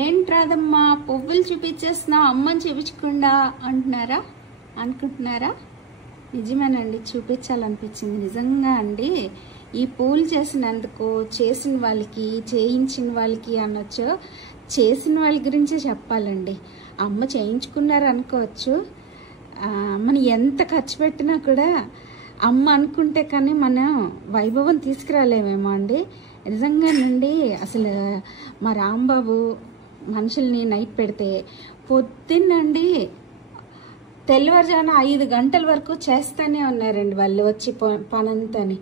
ఏంట్రాదమ్మా పువ్వులు చూపించేస్తున్నా అమ్మని చూపించకుండా అంటున్నారా అనుకుంటున్నారా? నిజమేనండి, చూపించాలనిపించింది నిజంగా అండి. ఈ పూలు చేసినందుకు చేసిన వాళ్ళకి చేయించిన వాళ్ళకి అనొచ్చు, చేసిన వాళ్ళ గురించే చెప్పాలండి. అమ్మ చేయించుకున్నారు అనుకోవచ్చు, మనం ఎంత ఖర్చు పెట్టినా కూడా అమ్మ అనుకుంటే కానీ మనం వైభవం తీసుకురాలేమేమో అండి. నిజంగానండి. అసలు మా రాంబాబు మనుషుల్ని నైట్ పెడితే పొద్దున్నండి తెల్లవారుజామున 5 గంటల వరకు చేస్తూనే ఉన్నారండి వాళ్ళు వచ్చి పనంతని.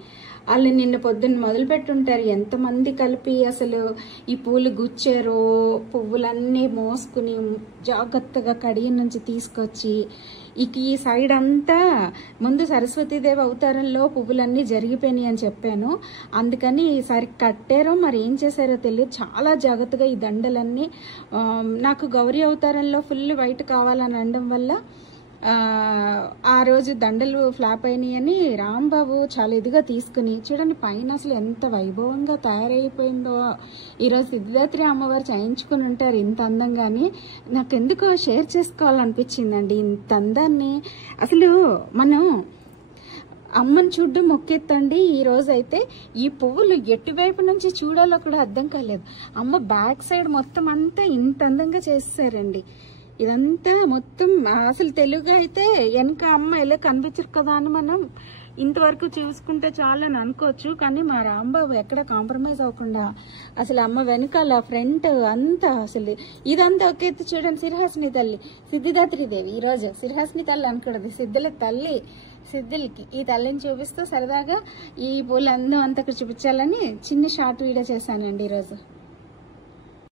వాళ్ళు నిన్న పొద్దున్న మొదలు పెట్టుంటారు. ఎంతమంది కలిపి అసలు ఈ పూలు గుచ్చారో, పువ్వులన్నీ మోసుకుని జాగ్రత్తగా కడిగి నుంచి తీసుకొచ్చి ఈ సైడ్ అంతా ముందు సరస్వతీదేవి అవతారంలో పువ్వులన్నీ జరిగిపోయినాయి అని చెప్పాను. అందుకని ఈసారి కట్టారో మరి ఏం చేశారో తెలియదు, చాలా జాగ్రత్తగా ఈ దండలన్నీ నాకు గౌరీ అవతారంలో ఫుల్ వైట్ కావాలని అనడం వల్ల ఆ రోజు దండలు ఫ్లాప్ అయినాయని రాంబాబు చాలా ఇదిగా తీసుకుని చూడండి పైన అసలు ఎంత వైభవంగా తయారైపోయిందో. ఈరోజు సిద్ధిదాత్రి అమ్మవారు చేయించుకుని ఉంటారు ఇంత అందంగాని. నాకు ఎందుకో షేర్ చేసుకోవాలనిపించిందండి ఇంత అందాన్ని. అసలు మనం అమ్మని చూడ్డం మొక్కెత్తండి. ఈ రోజు అయితే ఈ పువ్వులు ఎటువైపు నుంచి చూడాలో కూడా అర్థం కాలేదు. అమ్మ బ్యాక్ సైడ్ మొత్తం అంతా ఇంత అందంగా చేస్తారండి. ఇదంతా మొత్తం అసలు తెలుగు అయితే వెనక అమ్మ ఎలా కనిపించరు కదా అని మనం ఇంతవరకు చూసుకుంటే చాలని అనుకోవచ్చు. కానీ మా రాంబాబు ఎక్కడ కాంప్రమైజ్ అవ్వకుండా అసలు అమ్మ వెనకాల ఫ్రంట్ అంతా అసలు ఇదంతా ఒక ఎత్తు చూడండి. సిరహాసిని తల్లి సిద్ధిదాత్రి దేవి, ఈరోజు సిరహాసిని తల్లి అనకూడదు, సిద్ధుల తల్లి. సిద్ధులకి ఈ తల్లిని చూపిస్తూ సరదాగా ఈ పూలు అందం అంతా చూపించాలని చిన్న షార్ట్ వీడియో చేశానండి ఈరోజు.